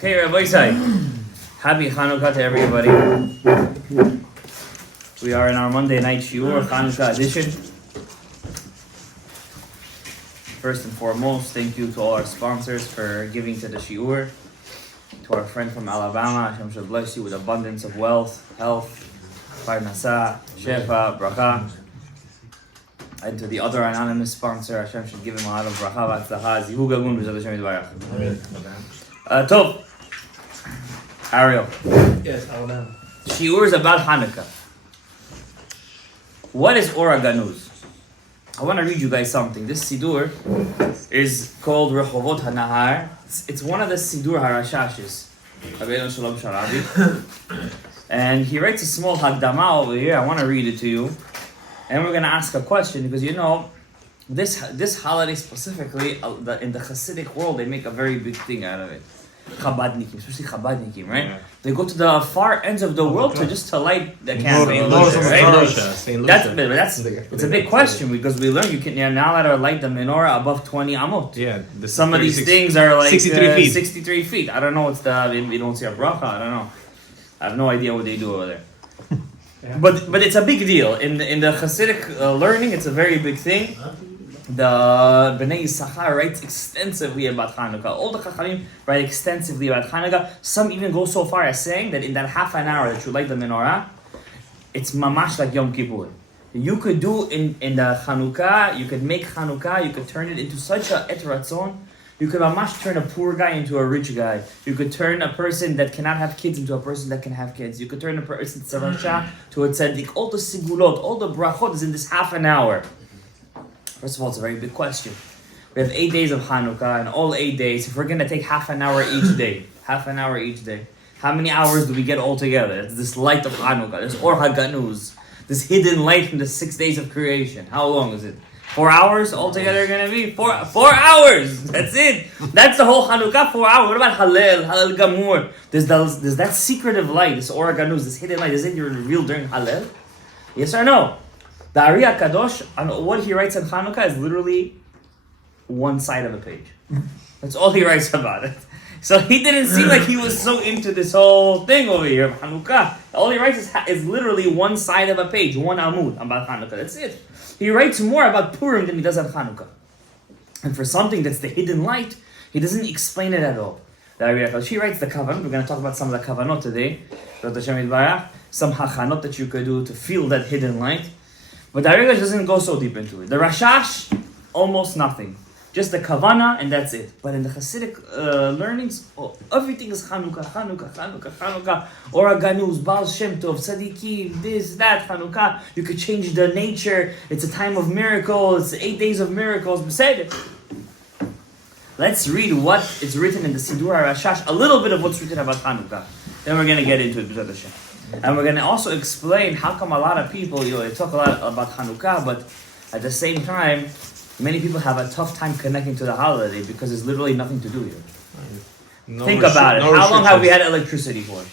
Okay, Rabbi Isai. Happy Hanukkah to everybody. We are in our Monday night shiur, Hanukkah edition. First and foremost, thank you to all our sponsors for giving to the shiur. To our friend from Alabama, Hashem should bless you with abundance of wealth, health, parnasa, shefa, bracha. And to the other anonymous sponsor, Hashem should give him a lot of bracha, v'atzlacha, zihu gagun, b'zat Hashem yitbarach. Tov. Ariel. Yes, Shalom. Shiur is about Hanukkah. What is Haganuz? I want to read you guys something. This Sidur is called Rehovot HaNahar. It's one of the Sidur HaRashashes. Shalom. And he writes a small Hagdama over here. I want to read it to you. And we're going to ask a question because you know, this holiday specifically, in the Hasidic world, they make a very big thing out of it. Chabadnikim, especially Chabadnikim, right? Yeah. They go to the far ends of the world to light the candle. It's a big question because we learn you're not allowed to light the menorah above 20 amot. Yeah. Some of these things are like 63 feet. 63 feet. I don't know what's we don't see a bracha. I don't know. I have no idea what they do over there. Yeah. But it's a big deal in the Hasidic learning. It's a very big thing. The Bnei Yisachar writes extensively about Hanukkah. All the Chachamim write extensively about Hanukkah. Some even go so far as saying that in that half an hour that you light the menorah, it's mamash like Yom Kippur. You could do in the Hanukkah, you could make Hanukkah, you could turn it into such a et ratzon. You could mamash turn a poor guy into a rich guy. You could turn a person that cannot have kids into a person that can have kids. You could turn a person tzarasha to a tzaddik. All the sigulot, all the brachot is in this half an hour. First of all, it's a very big question. We have 8 days of Hanukkah, and all 8 days, if we're going to take half an hour each day, how many hours do we get all together? It's this light of Hanukkah, this Or Haganuz, this hidden light from the 6 days of creation. How long is it? 4 hours altogether going to be? 4 hours! That's it! That's the whole Hanukkah, 4 hours. What about Halel Gamur? There's that secretive light, this Or Haganuz, this hidden light. Is it revealed during Halel? Yes or no? The Ari HaKadosh, what he writes on Hanukkah is literally one side of a page. That's all he writes about it. So he didn't seem like he was so into this whole thing over here of Hanukkah. All he writes is literally one side of a page, one amud about Hanukkah. That's it. He writes more about Purim than he does on Hanukkah. And for something that's the hidden light, he doesn't explain it at all. The Ari HaKadosh, he writes the Kavanah. We're going to talk about some of the Kavanot today. Some hachanot that you could do to feel that hidden light. But the Ari HaKadosh doesn't go so deep into it. The Rashash, almost nothing. Just the Kavanah, and that's it. But in the Hasidic learnings, everything is Chanukah. Or Haganuz, Baal Shem Tov, Tzadikim, this, that, Chanukah. You could change the nature. It's a time of miracles. 8 days of miracles. Beside it. Let's read what is written in the Sidur HaRashash, a little bit of what's written about Hanukkah. Then we're going to get into it, B'ezrat Hashem. And we're going to also explain how come a lot of people, they talk a lot about Hanukkah, but at the same time, many people have a tough time connecting to the holiday because there's literally nothing to do here. Think about it. How long have we had electricity for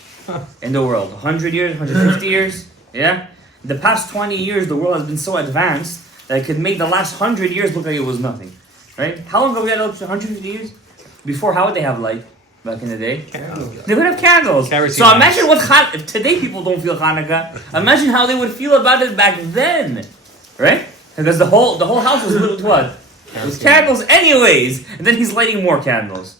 in the world? 100 years? 150 years? Yeah? The past 20 years, the world has been so advanced that it could make the last 100 years look like it was nothing. Right? How long have we had electricity? 150 years? Before, how would they have light? Back in the day, they would have candles. So imagine if today people don't feel Hanukkah. Imagine how they would feel about it back then, right? Because the whole house was lit with what? It was candles, anyways. And then he's lighting more candles.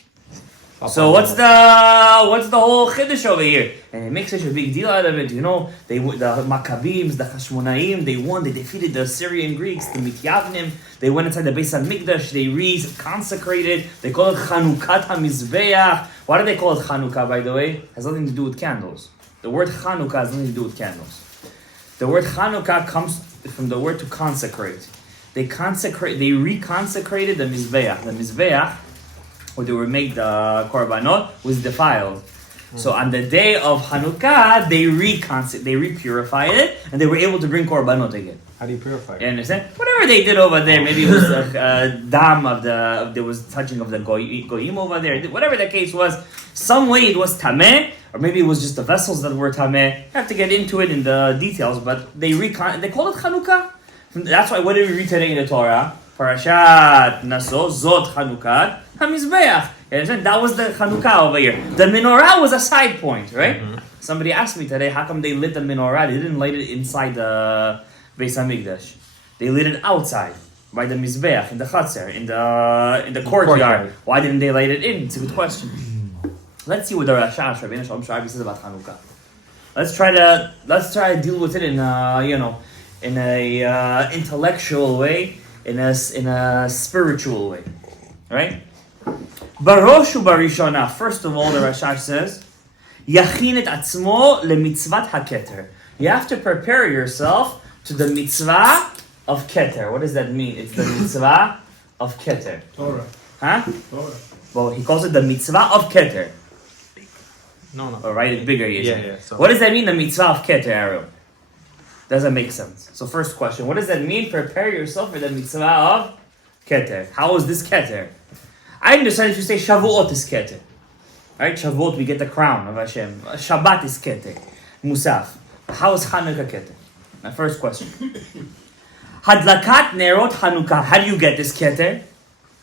So what's the whole chiddush over here? And it makes such a big deal out of it. You know, the Maccabees, the Hashmonaim, they won. They defeated the Syrian Greeks, the Mityavnim. They went inside the Beis HaMikdash. They re-consecrated. They call it Chanukah HaMizbeach. Why do they call it Chanukah, by the way? It has nothing to do with candles. The word Chanukah has nothing to do with candles. The word Chanukah comes from the word to consecrate. They re-consecrated the Mizbeach. The Mizbeach, where they were made the korbanot, was defiled. So on the day of Hanukkah, they re-purified it, and they were able to bring korbanot again. How do you purify it? You understand? Whatever they did over there, maybe it was dam there was touching of the goyim over there. Whatever the case was, some way it was tameh, or maybe it was just the vessels that were tameh. I have to get into it in the details, but they call it Hanukkah. That's why, what did we read today in the Torah? Parashat Naso, Zot Hanukkah, HaMizbeach. You understand? That was the Chanukah over here. The menorah was a side point, right? Somebody asked me today, how come they lit the menorah? They didn't light it inside the Beis HaMikdash. They lit it outside, by the Mizbeach, in the Chatzar, in the courtyard. Why didn't they light it in? It's a good question. Let's see what the Rashash, Rabbeinu Shalom Sharabi, says about Hanukkah. Let's try to deal with it in in a intellectual way, in a spiritual way, right? Barosh ubarishona. First of all, the Rashash says, Yachin et atzmo lemitzvat haketer. You have to prepare yourself to the mitzvah of keter. What does that mean? It's the mitzvah of keter. Torah. Huh? Torah. Well, he calls it the mitzvah of keter. No. Oh, write it bigger. Yeah. So. What does that mean, the mitzvah of keter, Aaron? Doesn't make sense. So first question, what does that mean? Prepare yourself for the mitzvah of keter. How is this keter? I understand if you say Shavuot is keter. Right? Shavuot, we get the crown of Hashem. Shabbat is keter. Musaf. How is Hanukkah keter? My first question. Hadlakat nerot Hanukkah. How do you get this keter?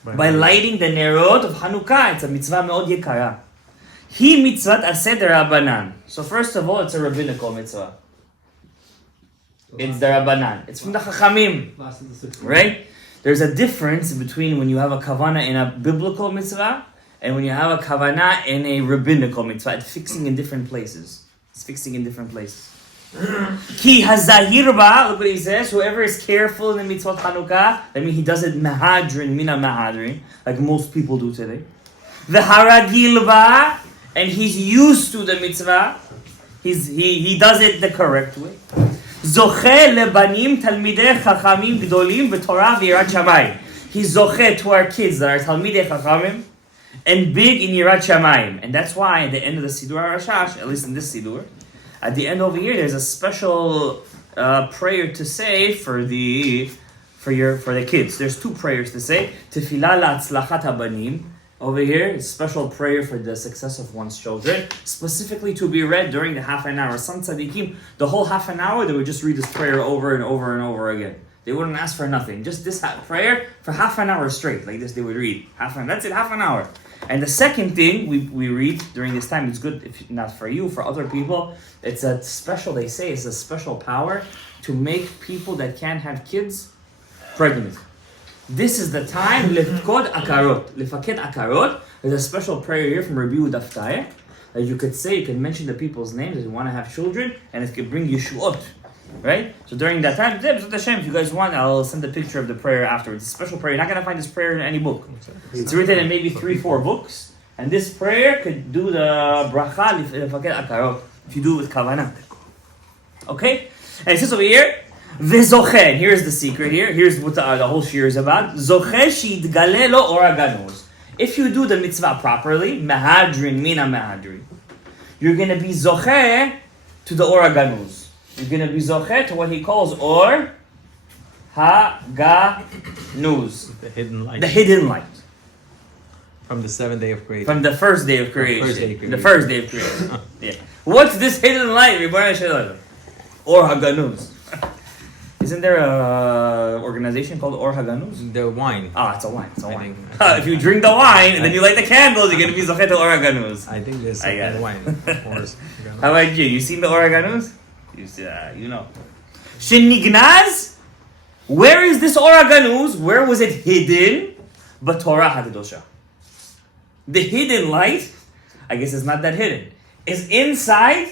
By lighting the nerot of Hanukkah. It's a mitzvah me'od yekara. Hi mitzvat aseh derabanan. So first of all, it's a rabbinical mitzvah. It's the Rabbanan. It's from the Chachamim. Right? There's a difference between when you have a Kavanah in a biblical mitzvah and when you have a Kavanah in a rabbinical mitzvah. It's fixing in different places. Ki hazahir ba, look what he says, whoever is careful in the mitzvah Hanukkah, I mean he does it mahadrin, mina mahadrin, like most people do today. The haragil ba, and he's used to the mitzvah. He does it the correct way. Zoche lebanim talmidei chachamim gdolim b'torah v'yirat shamayim. He's zoche to our kids that are talmidei chachamim and big in yirat shamayim. And that's why at the end of the Sidur HaRashash, at least in this Sidur, at the end over here, there's a special prayer to say for the kids. There's two prayers to say. Tefillah la'atzlachat habanim. Over here, a special prayer for the success of one's children, specifically to be read during the half an hour. Some tzaddikim, the whole half an hour, they would just read this prayer over and over and over again. They wouldn't ask for nothing. Just this prayer for half an hour straight, like this they would read. That's it, half an hour. And the second thing we read during this time, it's good if not for you, for other people, it's a special, they say, it's a special power to make people that can't have kids pregnant. This is the time, lefkod akarot, lefaked akarot. There's a special prayer here from Rabbi Yehuda Ftaya that you could say, you can mention the people's names that you want to have children, and it could bring yeshuot, right? So during that time, if you guys want, I'll send a picture of the prayer afterwards. It's a special prayer. You're not going to find this prayer in any book. It's written in maybe 3-4 books, and this prayer could do the bracha lefaked akarot if you do it with Kavanah. Okay? And it says over here, V'zoche, here's the secret here. Here's what the whole shir is about. Zoche she'itgale lo or Haganuz. If you do the mitzvah properly, mahadrin mina mahadrin, you're going to be zoche to the or Haganuz. You're going to be zoche to what he calls or Haganuz. The hidden light. The hidden light. From the 7th day of creation. From the first day of creation. The first day of creation. Yeah. What's this hidden light? Or Haganuz. Isn't there a organization called Or Haganuz? The wine. It's a wine. If you drink the wine and then you light the candles, you're going to be Zochet to Or Haganuz. I think there's some wine. How about you? You seen the Or Haganuz? You know. Shenignaz? Where is this Or Haganuz? Where was it hidden? But Torah HaKadosha. The hidden light, I guess it's not that hidden, is inside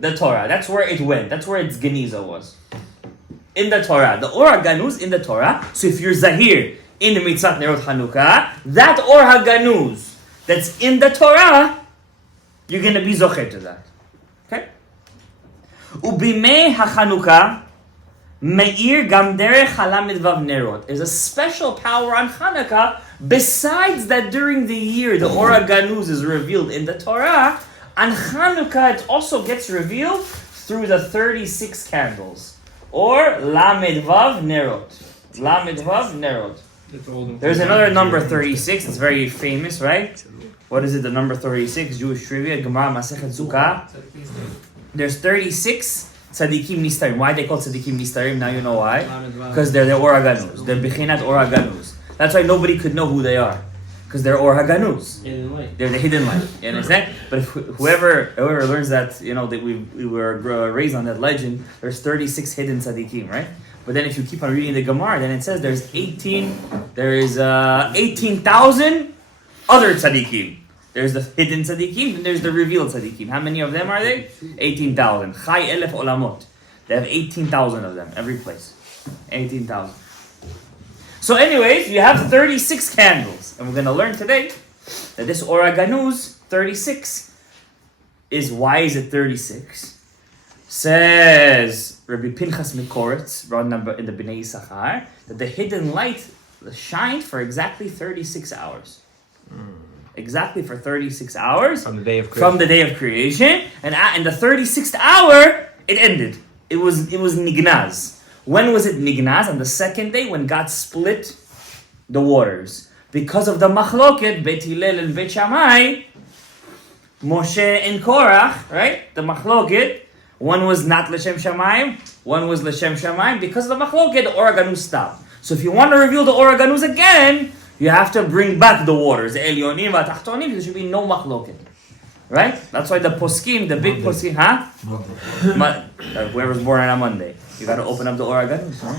the Torah. That's where it went. That's where its Geniza was. In the Torah. The Or Haganuz in the Torah. So if you're Zahir in the Mitzvah Nerot Hanukkah, that Or Haganuz that's in the Torah, you're going to be Zocher to that. Okay? Ubimei HaChanukah Meir Gam Derech Halamid Vav Nerot. There's a special power on Hanukkah. Besides that during the year the Or Haganuz is revealed in the Torah, on Hanukkah it also gets revealed through the 36 candles. Or Lamed Vav Nerot. Lamed Vav Nerot. There's another number 36. It's very famous, right? What is it? The number 36, Jewish trivia. Gemara Masechet Sukkah. There's 36 tzaddikim nistarim. Why they call tzaddikim nistarim? Now you know why. Because they're the Or Haganuz. They're Bechinat Or Haganuz. That's why nobody could know who they are. because they're or Haganuz. They're the hidden light. You understand? But if whoever learns that, that we were raised on that legend, there's 36 hidden tzaddikim, right? But then if you keep on reading the Gemara, then it says there is 18,000 other tzaddikim. There's the hidden tzaddikim, and there's the revealed tzaddikim. How many of them are they? 18,000. Chai elef olamot. They have 18,000 of them, every place. 18,000. So anyways, you have 36 candles. And we're going to learn today that this Or Haganuz, 36, why is it 36? Says Rabbi Pinchas Mikoretz, in the Bnei Yisachar, that the hidden light shined for exactly 36 hours. Exactly for 36 hours. From the day of creation. From the day of creation. And in the 36th hour, it ended. It was nignaz. When was it nignaz? On the second day, when God split the waters. Because of the machloket, Beit Hillel and Beit Shammai, Moshe and Korach, right? The machloket. One was not Leshem Shamayim, one was Leshem Shamayim. Because of the machloket, the Or Haganuz stopped. So if you want to reveal the Or Haganuz again, you have to bring back the waters, the Elyonim, the Tachtonim, there should be no machloket. Right? That's why the poskim, the big poskim, whoever's born on a Monday, you got to open up the Or Haganuz. Huh?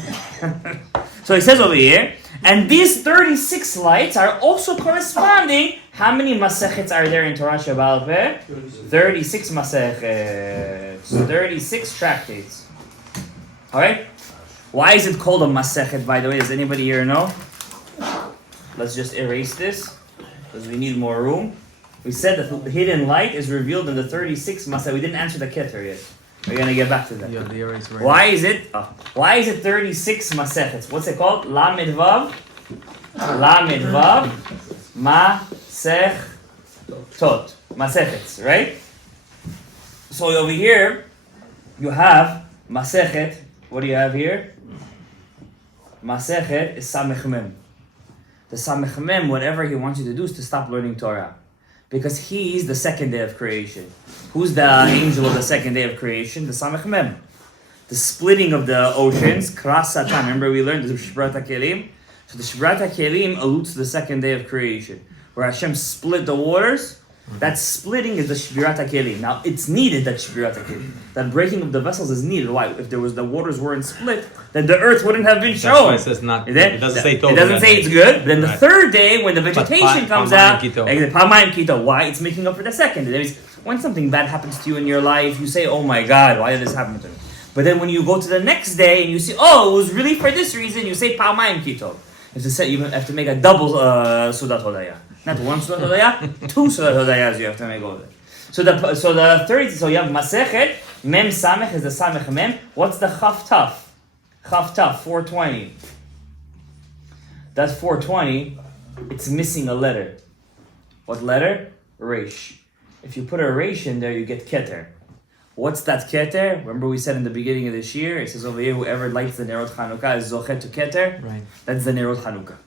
So he says over here, and these 36 lights are also corresponding. How many masechets are there in Torah Shebaal Peh? 36 masechets. 36 tractates. Alright? Why is it called a masechet, by the way? Does anybody here know? Let's just erase this, because we need more room. We said that the hidden light is revealed in the 36 masechet. We didn't answer the keter yet. We're going to get back to that. Yeah, the eraser. Why is it 36 masechets? What's it called? Lamed Vav Masechtot. Masechets, right? So over here, you have Masechet. What do you have here? Masechet is Samech Mem. The Samech Mem, whatever he wants you to do is to stop learning Torah. Because he's the second day of creation. Who's the angel of the second day of creation? The Samech Mem. The splitting of the oceans, Kras Satan. Remember we learned the Shibrat HaKelim? So the Shibrat HaKelim alludes to the second day of creation. Where Hashem split the waters, that splitting is the Shbirat HaKelim. Now, it's needed, that Shbirat HaKelim. That breaking of the vessels is needed. Why? If the waters weren't split, then the earth wouldn't have been shown. That's why it says not. It doesn't say tov. It doesn't say it's good. Then the third day, when the vegetation comes out, why? It's making up for the second. That means when something bad happens to you in your life, you say, oh my God, why did this happen to me? But then when you go to the next day and you see, oh, it was really for this reason, you say, Pamayim Kitov. You have to make a double Sudat Hodaya. Not one Sudat Hodaya, 2 Sudat Hodayas you have to make over there. So the 30, so you have Masechet, Mem Samech is the Samech Mem. What's the Chaf Taf? Chaf Taf, 420. That's 420, it's missing a letter. What letter? Reish. If you put a Reish in there, you get Keter. What's that Keter? Remember we said in the beginning of this year, it says over here, whoever lights the Nerot Chanukah is Zochet to Keter. Right. That's the Nerot Chanukah.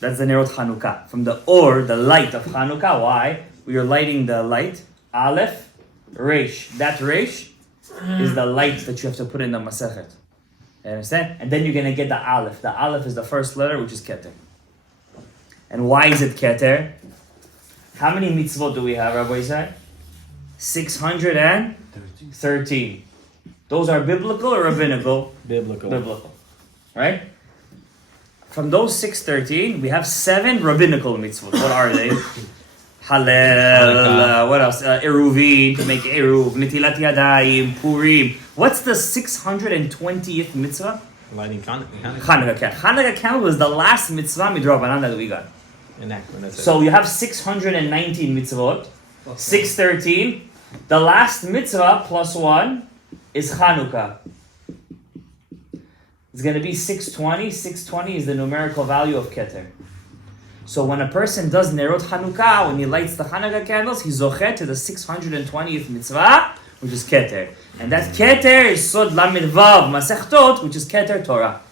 That's the Nerot Chanukah. From the Or, the light of Chanukah. Why? We are lighting the light. Aleph, Reish. That Reish is the light that you have to put in the Masechet. You understand? And then you're going to get the Aleph. The Aleph is the first letter, which is Keter. And why is it Keter? How many mitzvot do we have, Rabbi Isai? 613. Those are biblical or rabbinical? Biblical. Right? From those 613, we have 7 rabbinical mitzvot. What are they? Halel, what else? Eruvin, to make eruv, netilat yadayim, purim. What's the 620th mitzvah? Lighting Hanukkah. Hanukkah candle was the last mitzvah midrabanan that we got. So you have 619 mitzvot. 613. The last mitzvah plus 1 is Chanukah. It's going to be 620. 620 is the numerical value of Keter. So when a person does Nerot Chanukah, when he lights the Hanukkah candles, he's zochet to the 620th mitzvah, which is Keter. And that Keter is Sod Lamed Vav Masechtot, which is Keter Torah.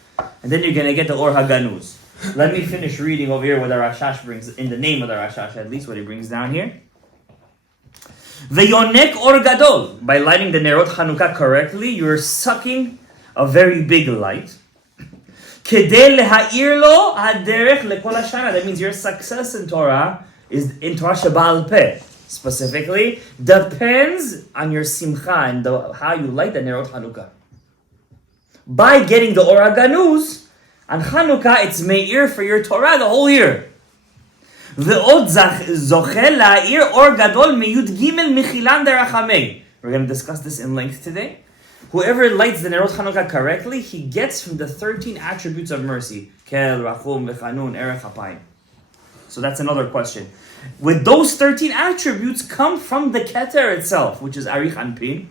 And then you're going to get the Or Haganuz. Let me finish reading over here what the Rashash brings, in the name of the Rashash at least, what he brings down here. Veyonek Or Gadol. By lighting the Nerot Chanukah correctly, you're sucking a very big light. כדי להאיר לו הדרך לכל השנה. That means your success in Torah is in Torah שבעל פה. Specifically, depends on your simcha and how you light the nerot Hanukkah. By getting the Or Haganuz, on Hanukkah, it's me'ir for your Torah the whole year. ועוד זוכה להאיר אור גדול מי"ג מחילן דרחמי. We're going to discuss this in length today. Whoever lights the Nerot Hanukkah correctly, he gets from the 13 attributes of mercy. Kel, Rachum, V'chanun, Erech HaPayim. So that's another question. With those 13 attributes come from the Keter itself, which is Arich Anpin,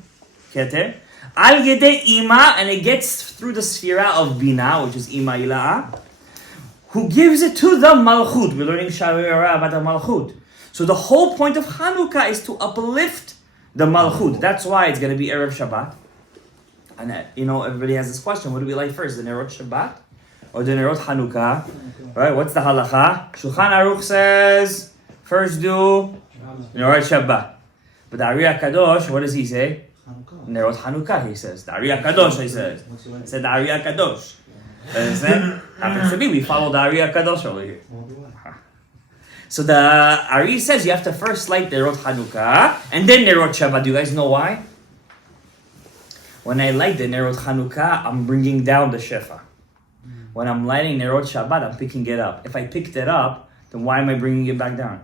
Keter. Al Yedei Ima, and it gets through the Sphira of Bina, which is Ima Ila'a, who gives it to the Malchut. We're learning Shavira about the Malchut. So the whole point of Hanukkah is to uplift the Malchut. That's why it's going to be Erev Shabbat. And everybody has this question. What do we light first? The Nerot Shabbat or the Nerot Hanukkah? Right? What's the halacha? Shulchan Aruch says, first do Nerot Shabbat. But the Ari HaKadosh, what does he say? Nerot Hanukkah, he says. The Ari HaKadosh, he says. He said the Ari HaKadosh. Understand? Happens to be, we follow the Ari HaKadosh over here. So the Ari says you have to first light Nerot Hanukkah and then Nerot Shabbat. Do you guys know why? When I light the Nerot Hanukkah, I'm bringing down the Shefa. When I'm lighting Nerot Shabbat, I'm picking it up. If I picked it up, then why am I bringing it back down?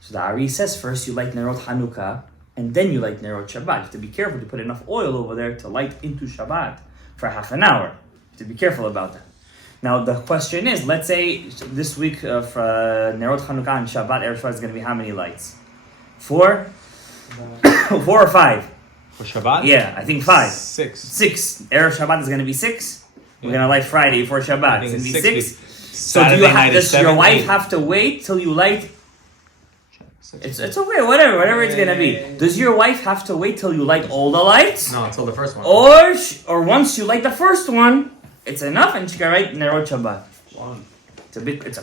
So the Ari says first you light Nerot Hanukkah and then you light Nerot Shabbat. You have to be careful to put enough oil over there to light into Shabbat for half an hour. You have to be careful about that. Now the question is, let's say this week for Nerot Hanukkah and Shabbat, Erev Shabbat is going to be how many lights? 4? 4 or 5? For Shabbat? Yeah, I think 5. 6. Erev Shabbat is going to be 6. We're going to light Friday before Shabbat. It's going to be 6. So does your wife have to wait till you light? It's okay, whatever it's going to be. Does your wife have to wait till you light all the lights? No, until the first one. Or once you light the first one, it's enough and she can write Nerot Shabbat.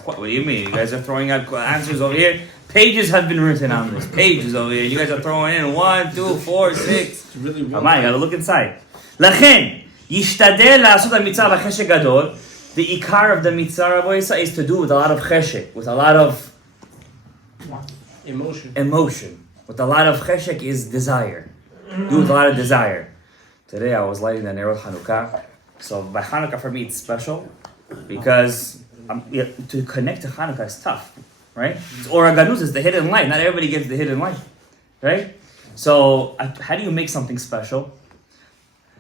What do you mean? You guys are throwing out answers over here. Pages have been written on this. Pages over here. You guys are throwing in 1, 2, 4, 6. Come on, you gotta look inside. לכן, ישתדל לעשות המצווה בחשק גדול. The ikar of the mitzvah, Rabbi Yisa, is to do with a lot of cheshek, with a lot of emotion. With a lot of cheshek is desire. Do with a lot of desire. Today I was lighting the Nerot Hanukkah. So by Hanukkah for me it's special because to connect to Hanukkah is tough, right? Or Haganuz is the hidden light. Not everybody gets the hidden light, right? So how do you make something special?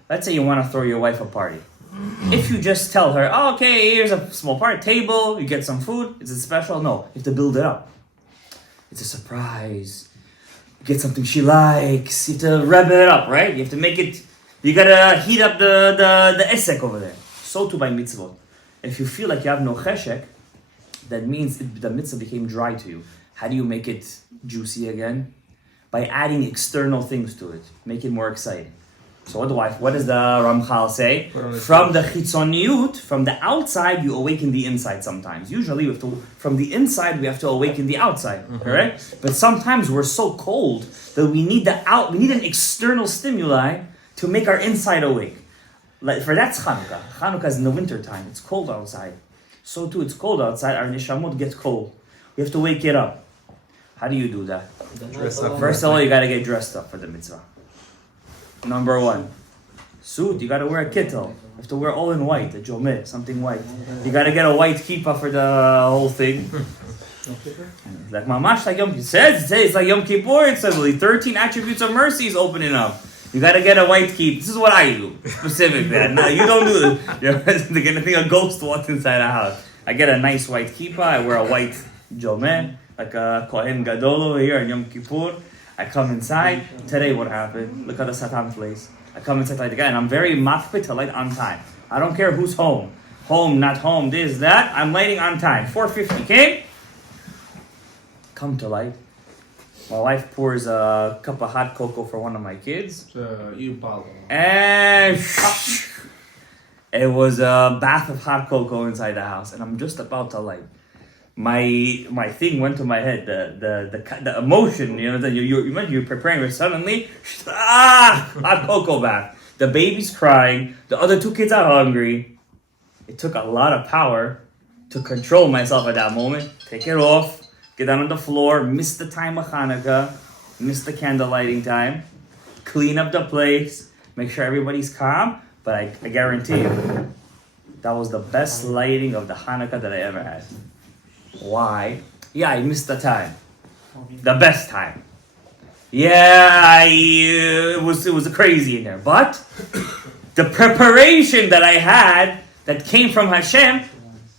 Let's say you want to throw your wife a party. If you just tell her, oh, okay, here's a small party table, you get some food, is it special? No, you have to build it up. It's a surprise. You get something she likes. You have to rev it up, right? You have to make it. You gotta heat up the esek over there. So too by mitzvot. If you feel like you have no cheshek, that means the mitzvah became dry to you. How do you make it juicy again? By adding external things to it. Make it more exciting. So what does the Ramchal say? From the chitzoniut, from the outside, you awaken the inside sometimes. Usually, from the inside, we have to awaken the outside, correct? But sometimes we're so cold that we need an external stimuli to make our inside awake. For that's Chanukah. Chanukah is in the winter time. It's cold outside. So too, it's cold outside. Our neshamot gets cold. We have to wake it up. How do you do that? First of all, you got to get dressed up for the mitzvah. Number 1. Suit, you got to wear a kittel. You have to wear all in white, a jomeh, something white. You got to get a white kippah for the whole thing. Like mamash, like Yom Kippur. It's like Yom Kippur. It says 13 attributes of mercy is opening up. You gotta get a white kippah. This is what I do, specifically. No, you don't do this. You're gonna think a ghost walks inside a house. I get a nice white kippah. I wear a white jomeh, like a Kohen Gadol over here on Yom Kippur. I come inside. Today, what happened? Look at the Satan place. I come inside like the guy, and I'm very machpit to light on time. I don't care who's home. Home, not home, this, that. I'm lighting on time. 4:50 came. Come to light. My wife pours a cup of hot cocoa for one of my kids. And it was a bath of hot cocoa inside the house. And I'm just about to light. My thing went to my head. The emotion, you're preparing for suddenly, hot cocoa bath. The baby's crying. The other 2 kids are hungry. It took a lot of power to control myself at that moment. Take it off, get down on the floor, miss the time of Hanukkah, miss the candle lighting time, clean up the place, make sure everybody's calm. But I guarantee you, that was the best lighting of the Hanukkah that I ever had. Why? Yeah, I missed the time. The best time. Yeah, it was crazy in there. But the preparation that I had that came from Hashem,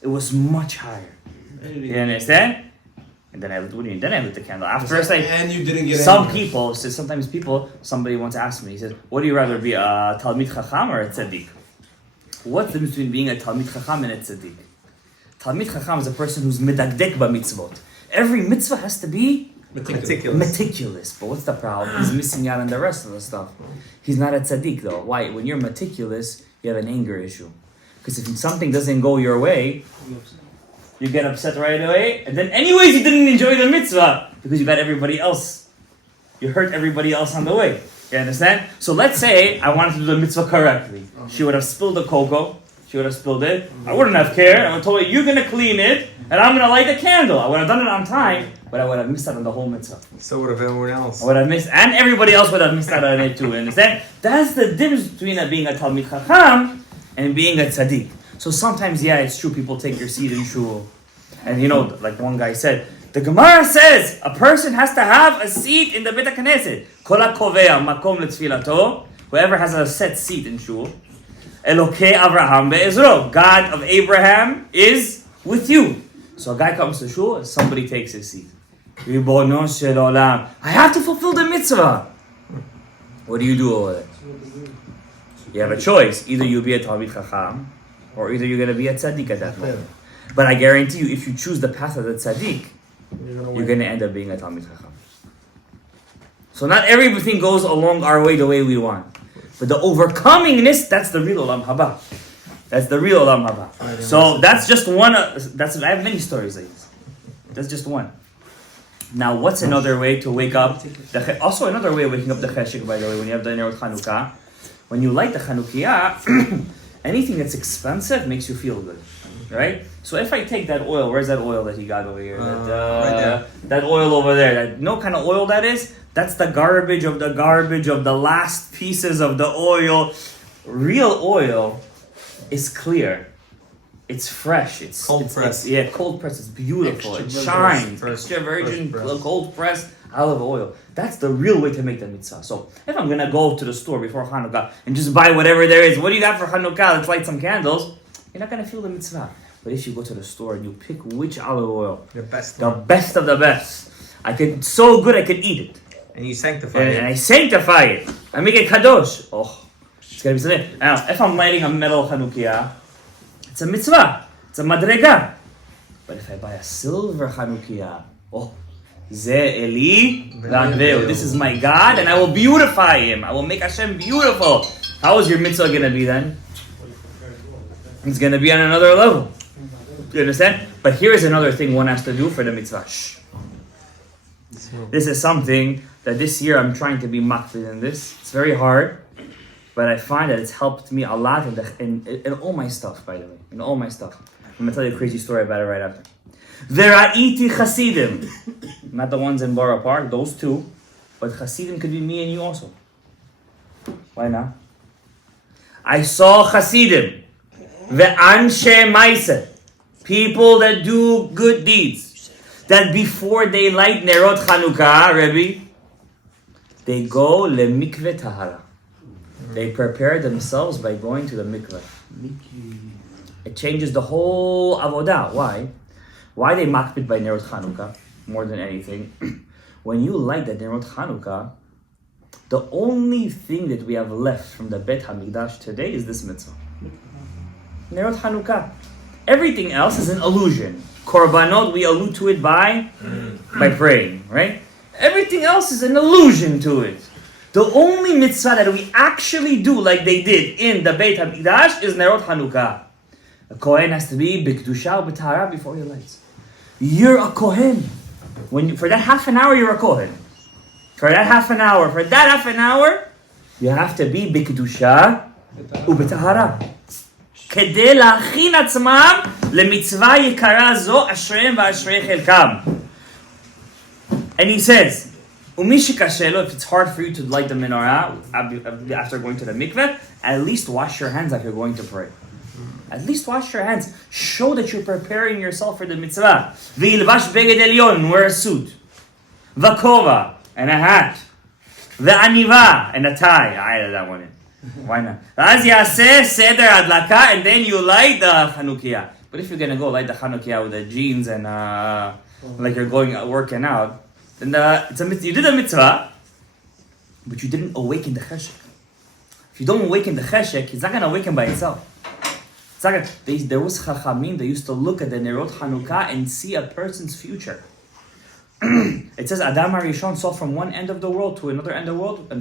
it was much higher. You understand? And then I lit the candle. After And you didn't get sometimes somebody once asked me, he says, what do you rather be, a Talmid Chacham or a Tzaddik? What's the difference between being a Talmid Chacham and a Tzaddik? Talmid Chacham is a person who's medagdek b'mitzvot. Every mitzvah has to be meticulous. But what's the problem? He's missing out on the rest of the stuff. He's not a tzaddik though. Why? When you're meticulous, you have an anger issue. Because if something doesn't go your way, you get upset right away. And then anyways, you didn't enjoy the mitzvah because you got everybody else. You hurt everybody else on the way. You understand? So let's say I wanted to do the mitzvah correctly. She would have spilled the cocoa. She would have spilled it. I wouldn't have cared. I would have told her, you're going to clean it, and I'm going to light the candle. I would have done it on time, but I would have missed out on the whole mitzvah. So would have everyone else. I would have missed, and everybody else would have missed out on it too. Understand? That's the difference between being a Talmid Chacham and being a tzaddik. So sometimes, yeah, it's true, people take your seat in shul. And like one guy said, the Gemara says a person has to have a seat in the Beit HaKnesset. Kol hakovea makom letfilato. Whoever has a set seat in shul. Elokei Avraham be'ezro. God of Abraham is with you. So a guy comes to shul and somebody takes his seat. Ribono shel olam. I have to fulfill the mitzvah. What do you do over there? You have a choice. Either you'll be a Talmid Chacham, or either you're going to be a tzaddik at that moment. But I guarantee you, if you choose the path of the tzaddik, you're going to end up being a Talmid Chacham. So not everything goes along our way the way we want. But the overcomingness, that's the real Olam Haba. That's the real Olam Haba. So that's just one. I have many stories like this. That's just one. Now, what's another way to wake up? Also, another way of waking up the cheshik, by the way, when you have the Nerot Chanukah. When you light the Chanukiah, anything that's expensive makes you feel good. Right? So if I take that oil, where's that oil that he got over here? Right there. That oil over there. You know what kind of oil that is? That's the garbage of the last pieces of the oil. Real oil is clear. It's fresh. It's cold press. Cold press. It's beautiful. It shines. Extra virgin, cold press olive oil. That's the real way to make the mitzvah. So if I'm gonna go to the store before Hanukkah and just buy whatever there is, what do you got for Hanukkah? Let's light some candles. You're not gonna feel the mitzvah. But if you go to the store and you pick which olive oil, the best of the best, it's so good I could eat it. And you sanctify it. And I sanctify it. I make it kadosh. Oh, it's gonna be something. Now, if I'm lighting a metal Chanukiah, it's a mitzvah. It's a madrega. But if I buy a silver Chanukiah, Ze Eli V'Anveu. This is my God, and I will beautify him. I will make Hashem beautiful. How is your mitzvah gonna be then? It's gonna be on another level. You understand? But here's another thing one has to do for the mitzvah. Shh. This is something that this year I'm trying to be makpid in this. It's very hard, but I find that it's helped me a lot in all my stuff, by the way. In all my stuff. I'm gonna tell you a crazy story about it right after. Vera'iti Chasidim. Not the ones in Borough Park, those two. But Chasidim could be me and you also. Why not? I saw Chasidim. Ve'anshe Maisa. People that do good deeds. That before they light Nerot Chanukah, Rebbe, they go le mikveh tahara. They prepare themselves by going to the mikveh. It changes the whole avodah. Why? Why they makpid by Nerot Chanukah more than anything? When you light the Nerot Chanukah, the only thing that we have left from the Beit HaMikdash today is this mitzvah. Nerot Chanukah. Everything else is an illusion. Korbanot, we allude to it by praying, right? Everything else is an allusion to it. The only mitzvah that we actually do like they did in the Beit HaMikdash is Nerot Chanukah. A Kohen has to be b'kedusha b'tahara before he lights. You're a Kohen. For that half an hour, you're a Kohen. For that half an hour, you have to be b'kedusha u'b'tahara. כדי להכין עצמם למצווה יקרה זו, אשריהם ואשרי חלקם. And he says, ומי שקשה לו, if it's hard for you to light the menorah after going to the mikveh, at least wash your hands like you're going to pray. At least wash your hands. Show that you're preparing yourself for the mitzvah. וילבש בגד עליון, wear a suit. וכובע, and a hat. ועניבה, and a tie. I added that one in. Why not? ואז יעשה סדר הדלקה, and then you light the Hanukkah. But if you're gonna go light the Hanukkah with the jeans and like you're going working out, then you did a mitzvah, but you didn't awaken the cheshek. If you don't awaken the cheshek, it's not gonna awaken by itself. It's not gonna, there was chachamim, they used to look at the Nerot Hanukkah and see a person's future. It says Adam HaRishon saw from one end of the world to another end of the world, and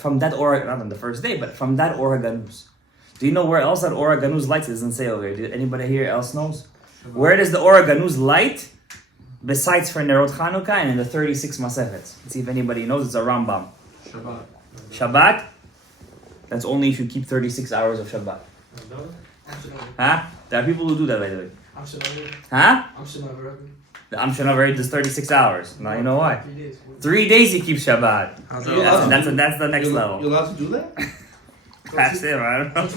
from that Or, not on the first day, but from that Or Haganuz. Do you know where else that Or Haganuz lights? It doesn't say over here. Anybody here else knows? Where does the Or Haganuz light? Besides for Nerot Chanukah and in the 36 Masechets. Let's see if anybody knows. It's a Rambam. Shabbat? That's only if you keep 36 hours of Shabbat. Huh? There are people who do that, by the way. Huh? The Amshanavari does 36 hours. Now you know why. 3 days he keeps Shabbat. That's the next level. You're allowed to do that? That's it, I don't know.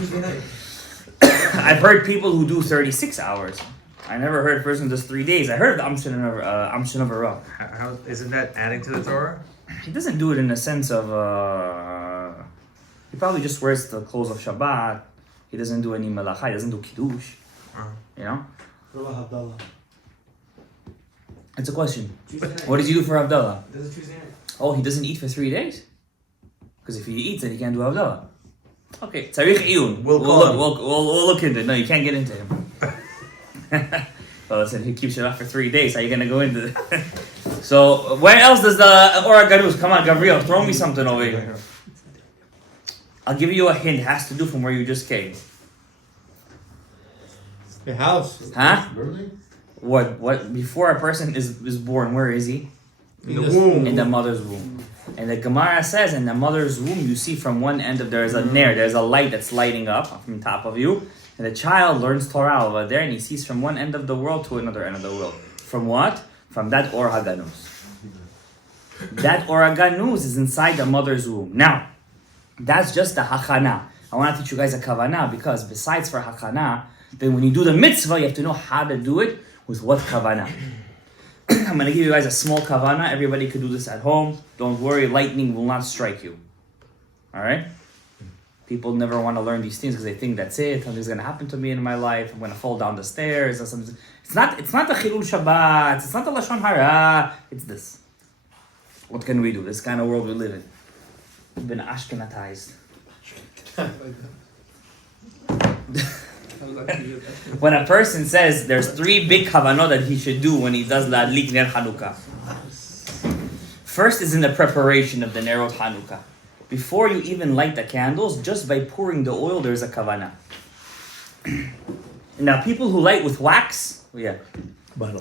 I've heard people who do 36 hours. I never heard a person who does 3 days. I heard of the Amshanavari. How isn't that adding to the Torah? He doesn't do it in the sense of... he probably just wears the clothes of Shabbat. He doesn't do any melacha. He doesn't do kiddush. You know? It's a question. What does he do for Havdalah? Oh, he doesn't eat for 3 days? Because if he eats, then he can't do Havdalah. Okay, tzarich iyun. We'll look into it. No, you can't get into him. Well, listen, he keeps it up for 3 days. How are you going to go into it? So, where else does the Or Haganuz? Come on, Gabriel, throw me something over here. I'll give you a hint. It has to do from where you just came. Your house. Huh? What? Before a person is born, where is he? In the womb. In the mother's womb. And the Gemara says, in the mother's womb, you see from one end of there's a light that's lighting up from top of you. And the child learns Torah over there, and he sees from one end of the world to another end of the world. From what? From that Or Haganuz. That Or Haganuz is inside the mother's womb. Now, that's just the Hachana. I want to teach you guys a Kavanah, because besides for Hachana, then when you do the mitzvah, you have to know how to do it with what Kavanah. I'm going to give you guys a small Kavanah. Everybody could do this at home. Don't worry, lightning will not strike you. Alright? People never want to learn these things because they think that's it. Something's going to happen to me in my life. I'm going to fall down the stairs. Or something. It's not the Chilul Shabbat. It's not the Lashon Hara. It's this. What can we do? This kind of world we live in. We've been Ashkenatized. When a person says there's 3 big kavanot that he should do when he does Ladlik Ner Hanukkah. First is in the preparation of the Nerot Hanukkah. Before you even light the candles, just by pouring the oil, there's a kavanah. Now, people who light with wax,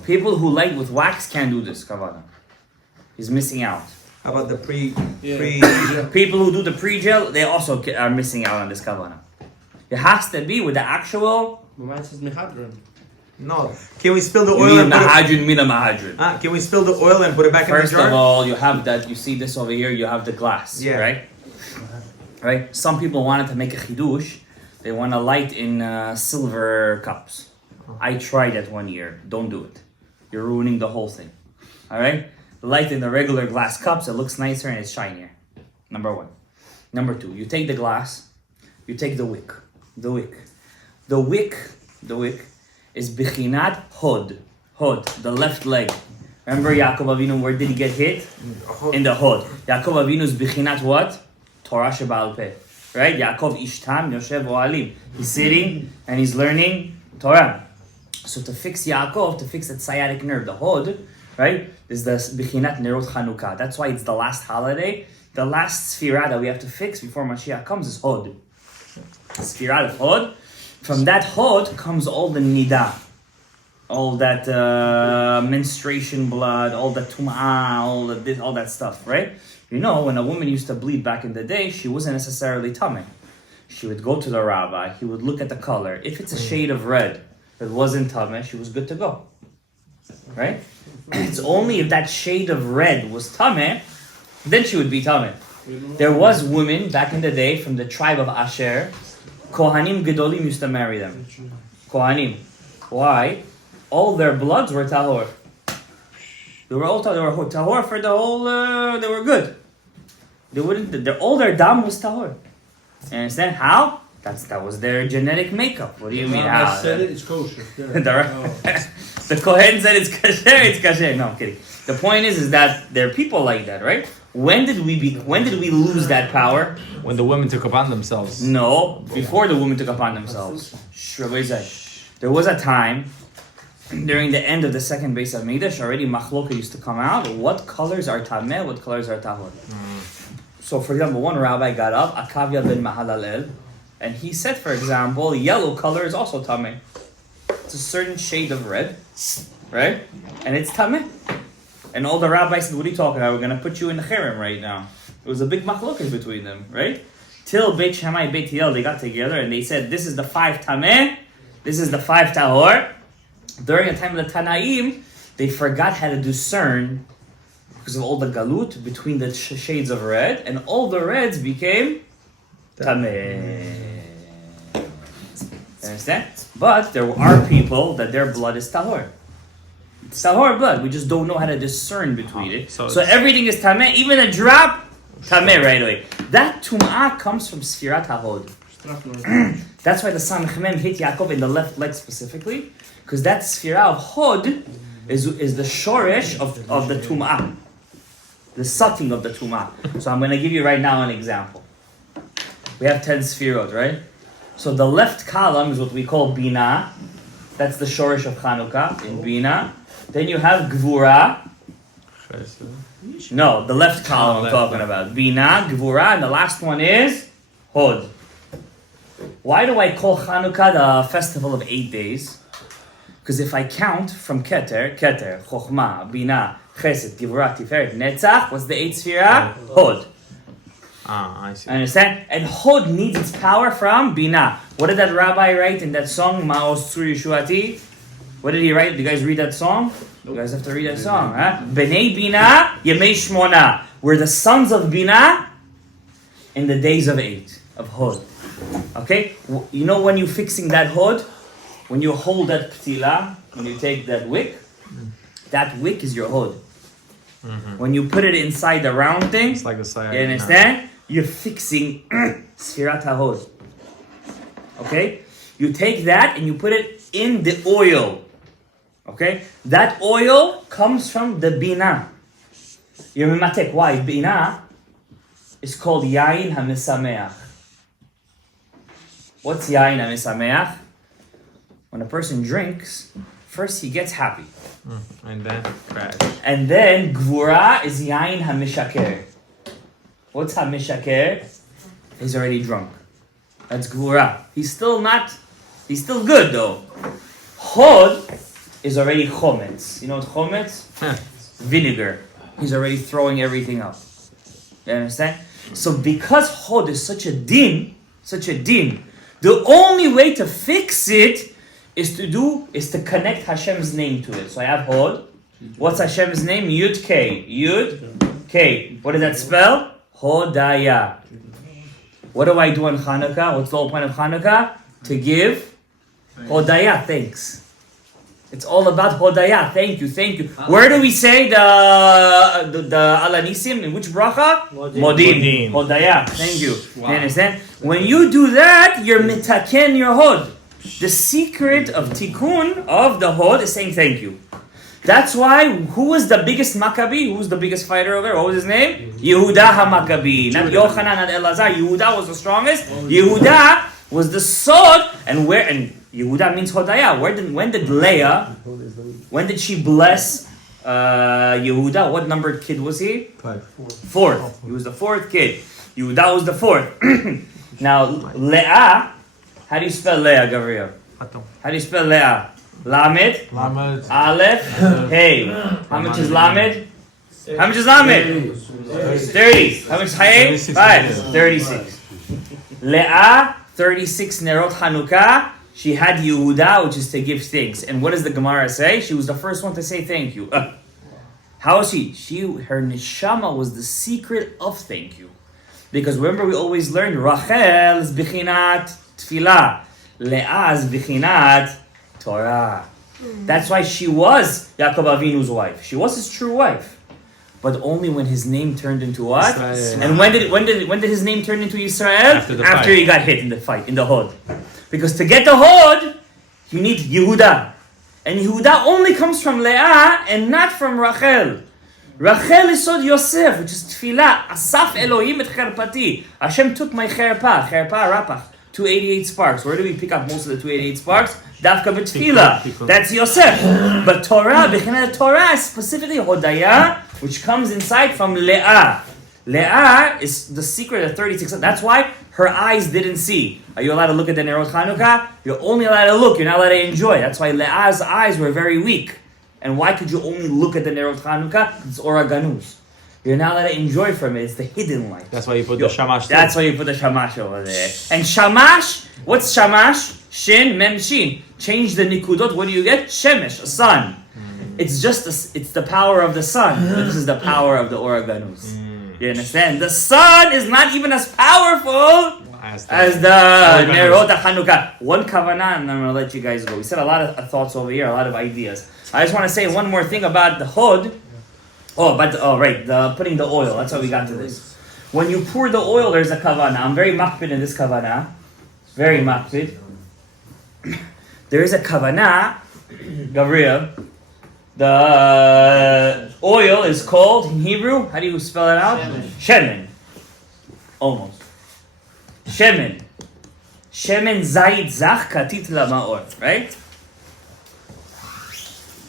people who light with wax can't do this kavanah. He's missing out. How about the pre? People who do the pre-gel, they also are missing out on this kavanah. It has to be with the actual. No. Can we spill the oil and can we spill the oil and put it back in the jar? First of all, you have that. You see this over here. You have the glass, right? Right. Some people wanted to make a chidush. They want to light in silver cups. I tried that 1 year. Don't do it. You're ruining the whole thing. All right. Light in the regular glass cups. It looks nicer and it's shinier. Number 1. Number 2. You take the glass. You take the wick. The wick is Bichinat Hod. The left leg. Remember Yaakov Avinu, where did he get hit? In the Hod. Yaakov Avinu is Bichinat what? Torah Sheba'al Peh. Right? Yaakov Ishtam Yoshev Oalim. He's sitting and he's learning Torah. So to fix Yaakov, to fix that sciatic nerve, the Hod, right, is the Bichinat Nerot Chanukah. That's why it's the last holiday. The last sphira that we have to fix before Mashiach comes is Hod. Sphira of Hod. From that Hod comes all the Nida. All that menstruation blood, all the Tum'ah, all that stuff, right? You know, when a woman used to bleed back in the day, she wasn't necessarily tummy. She would go to the rabbi. He would look at the color. If it's a shade of red that wasn't tameh, she was good to go. Right? It's only if that shade of red was tameh, then she would be tameh. There was women back in the day from the tribe of Asher. Kohanim Gedolim used to marry them. Kohanim. Why? All their bloods were tahor. They were all tahor for the whole. They were good. They wouldn't. All their dam was tahor. You understand how? That was their genetic makeup. What do you mean? How? I said it's kosher. The Kohen said it's kasher. It's kasher. No, I'm kidding. The point is that there are people like that, right? When did we lose that power? When the women took upon themselves. No, before the women took upon themselves. There was a time during the end of the second base of Mikdash, already machloka used to come out. What colors are tameh? What colors are tahor? So, for example, one rabbi got up, Akavya ben Mahalalel, and he said, for example, yellow color is also tameh. It's a certain shade of red, right? And it's tameh. And all the rabbis said, what are you talking about? We're going to put you in the cherem right now. It was a big machlokas between them, right? Till Beit Shammai, Beit Hillel, they got together and they said, this is the 5 tameh, this is the 5 tahor. During the time of the Tanaim, they forgot how to discern, because of all the galut, between the shades of red, and all the reds became tameh. Understand? But there are people that their blood is tahor. It's tahor blood. We just don't know how to discern between it. So everything is tameh, even a drop, tameh right away. That tum'ah comes from Sfirat HaHod. That's why the Samech Mem hit Yaakov in the left leg specifically, because that Sfira of Hod is the shoresh of the tum'ah, the sucking of the tum'ah. So I'm going to give you right now an example. We have 10 Sfirot, right? So the left column is what we call Bina. That's the shoresh of Chanukah in Bina. Then you have Gvura. No, the left column I'm talking about. Bina, Gvura, and the last one is Hod. Why do I call Hanukkah the festival of 8 days? Because if I count from Keter, Chochmah, Bina, Chesed, Gevurah, Tiferet, Netzach, what's the 8th Sfira? Hod. I see. Understand? And Hod needs its power from Bina. What did that rabbi write in that song, Ma'os Tzur Yeshuati? What did he write? Do you guys read that song? You guys have to read that song, huh? Bnei Bina, Yemei Shmona. We're the sons of Bina in the days of 8, of Hod. Okay? You know when you're fixing that Hod? When you hold that ptila, when you take that wick is your Hod. Mm-hmm. When you put it inside the round thing, it's like the side. You understand? You're fixing Sfirat HaHod. Okay? You take that and you put it in the oil. Okay? That oil comes from the Bina. You're mimatek. Why? Bina is called Yain HaMesameach. What's Yain HaMesameach? When a person drinks, first he gets happy. And then crash. And then Gvura is Yain HaMishaker. What's HaMishaker? He's already drunk. That's Gvura. He's still good though. Hod is already chometz. You know what chometz? Vinegar. He's already throwing everything up. You understand? So because Hod is such a din, the only way to fix it is to connect Hashem's name to it. So I have Hod. What's Hashem's name? Yud K. Yud K. What does that spell? Hodaya. What do I do on Hanukkah? What's the whole point of Hanukkah? To give Hodaya, thanks. It's all about Hodaya. Thank you. Where do we say the Alanisim? In which bracha? Modin. Hodaya. Thank you. Wow. You understand? When you do that, you're mitaken your Hod. The secret of tikkun of the Hod is saying thank you. That's why, who was the biggest Maccabi? Who was the biggest fighter over there? What was his name? Yehuda HaMaccabi. Not Yochanan, not Elazar. Yehuda was the strongest. Yehuda was the sword. And Yehuda means Hodaya. When did she bless Yehuda? What numbered kid was he? 5. Fourth. He was the 4th kid. Yehuda was the 4th. Now, Leah, how do you spell Leah, Gabriel? How do you spell Leah? Lamed, Aleph, Hey. How much is Lamed? 30. How much is Hey? 5. 36. Leah, 36 Nerot Hanukkah. She had Yehuda, which is to give thanks. And what does the Gemara say? She was the first one to say thank you. How was she? Her neshama was the secret of thank you. Because remember, we always learned Rachel is bichinat tefillah, Leah is bichinat Torah. That's why she was Yaakov Avinu's wife. She was his true wife. But only when his name turned into what? Israel. And when did his name turn into Israel? After he got hit in the fight, in the Hod. Because to get the Hod, you need Yehuda. And Yehuda only comes from Leah and not from Rachel. Rachel is Sod Yosef, which is Tefillah. Asaf Elohim et cherpati. Hashem took my cherpa rapach. 288 sparks. Where do we pick up most of the 288 sparks? Dafka b'tefillah. That's Yosef. But Torah, B'chinat Torah is specifically Hodaya, which comes inside from Leah. Leah is the secret of 36. That's why her eyes didn't see. Are you allowed to look at the Nerot Chanukah? You're only allowed to look. You're not allowed to enjoy. That's why Leah's eyes were very weak. And why could you only look at the Nerot Chanukah? It's Haganuz. You're not allowed to enjoy from it. It's the hidden light. That's why you put the shamash. That's why you put the shamash over there. And shamash, what's shamash? Shin, mem, shin. Change the nikudot. What do you get? Shemesh, a sun. It's just it's the power of the sun. But this is the power of the Haganuz. You understand? The sun is not even as powerful as the Nerot Hanukkah. One Kavanah, and I'm going to let you guys go. We said a lot of thoughts over here, a lot of ideas. I just want to say one more thing about the Hod. Putting the oil. That's how we got to this. When you pour the oil, there's a Kavanah. I'm very makpid in this Kavanah. Very makpid. There is a Kavanah, Gabriel. The oil is called, in Hebrew, how do you spell it out? Shemen. Almost. Shemen. Shemen zayit zach katit lamaor. Right?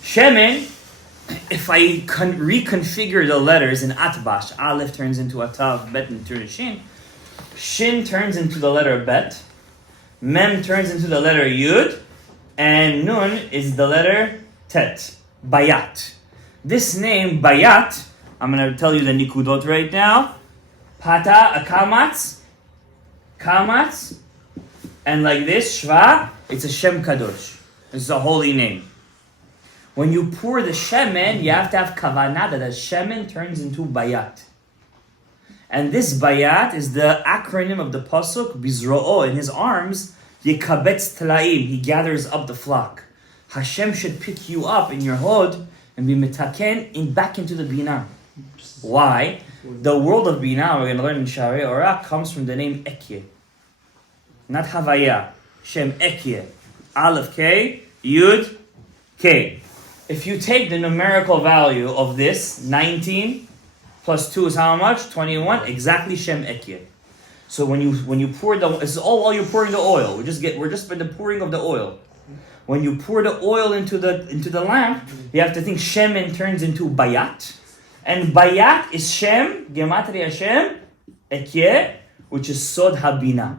Shemen, if I reconfigure the letters in Atbash, Aleph turns into a Tav, Bet into Shin. Shin turns into the letter Bet. Mem turns into the letter Yud. And Nun is the letter Tet. Bayat. This name, Bayat, I'm going to tell you the Nikudot right now. Pata, a Kamatz, and like this, Shva, it's a Shem Kadosh. It's a holy name. When you pour the Shemen, you have to have Kavanah that the Shemen turns into Bayat. And this Bayat is the acronym of the Pasuk, Bizro'o, in his arms, Yekabetz Tlaim, he gathers up the flock. Hashem should pick you up in your Hod and be mitaken back into the Binah. Why? The world of Binah, we're going to learn in Sharei Orah, comes from the name Ekye. Not Havaya. Shem Ekye. Aleph K, Yud K. If you take the numerical value of this, 19 plus 2 is how much? 21. Exactly Shem Ekye. So when you pour this is all while you're pouring the oil. We're just by the pouring of the oil. When you pour the oil into the lamp, you have to think Shemen turns into Bayat. And Bayat is Shem, Gematria Shem, Ekye, which is Sod HaBina.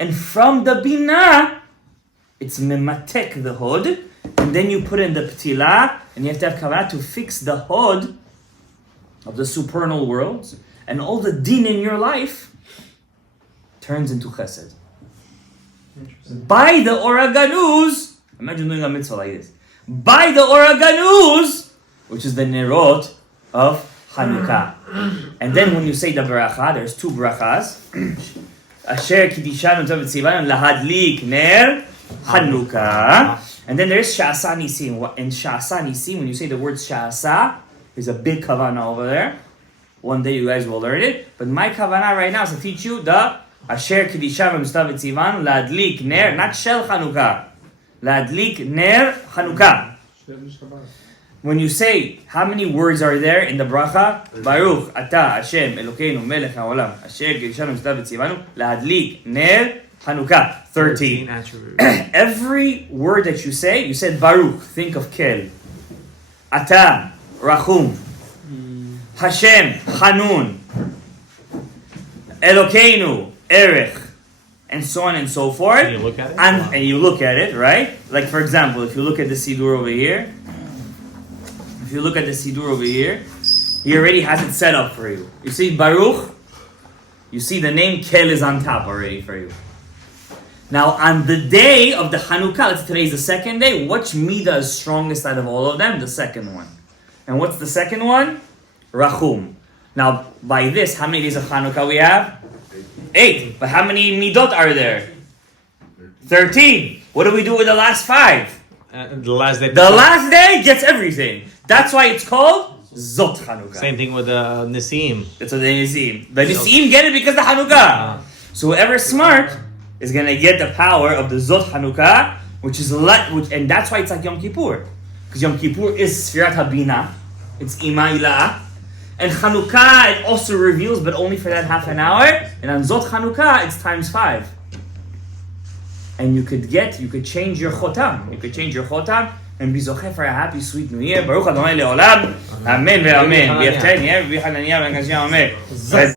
And from the Bina, it's Mematek, the Hod. And then you put in the Ptila, and you have to have Kavanah to fix the Hod of the supernal worlds. And all the din in your life turns into Chesed. By the Haganuz, imagine doing a mitzvah like this. By the Haganuz, which is the Nerot of Hanukkah. And then when you say the bracha, there's two brachas. Asher kidishanu tavet sivan lahadlik ner Hanukkah. And then there's Sha'asa Nisim. And Sha'asa Nisim, when you say the word Sha'asa, there's a big Kavanah over there. One day you guys will learn it. But my Kavanah right now is to teach you the Asher Kedisha V'Mistav Etzivan Ladlik Ner, not Shel Chanukah. Ladlik Ner Chanukah. When you say, how many words are there in the bracha? Baruch Ata Hashem Elokeinu Melech HaOlam Asher Kedisha V'Mistav Etzivanu Ladlik Ner Chanukah. 13. Every word that you say, you said Baruch. Think of Kel. Ata Rachum. Hashem Hanun. Elokeinu Erech, and so on and so forth. And you look at it? And you look at it, right? Like for example, if you look at the Sidur over here, he already has it set up for you. You see Baruch, You see the name Kel is on top already for you. Now, on the day of the Hanukkah, today is the second day, which midah is strongest out of all of them? The second one. And what's the second one? Rachum. Now, by this, how many days of Hanukkah we have? 8. But how many midot are there? 13. What do we do with the last 5? The last day. The last day gets everything. That's why it's called Zot Hanukkah. Same thing with Nisim. That's what the Nisim. The Nisim get it because the Hanukkah. So whoever's smart is going to get the power of the Zot Hanukkah, and that's why it's like Yom Kippur. Because Yom Kippur is Sfirat Habina. It's Ima Ila'ah. And Hanukkah, it also reveals, but only for that half an hour. And on Zot Hanukkah, it's times 5. And you could change your chotam. You could change your chotam and be zoche for a happy, sweet New Year. Baruch Adonai le'olam. Amen ve'amen. Amen.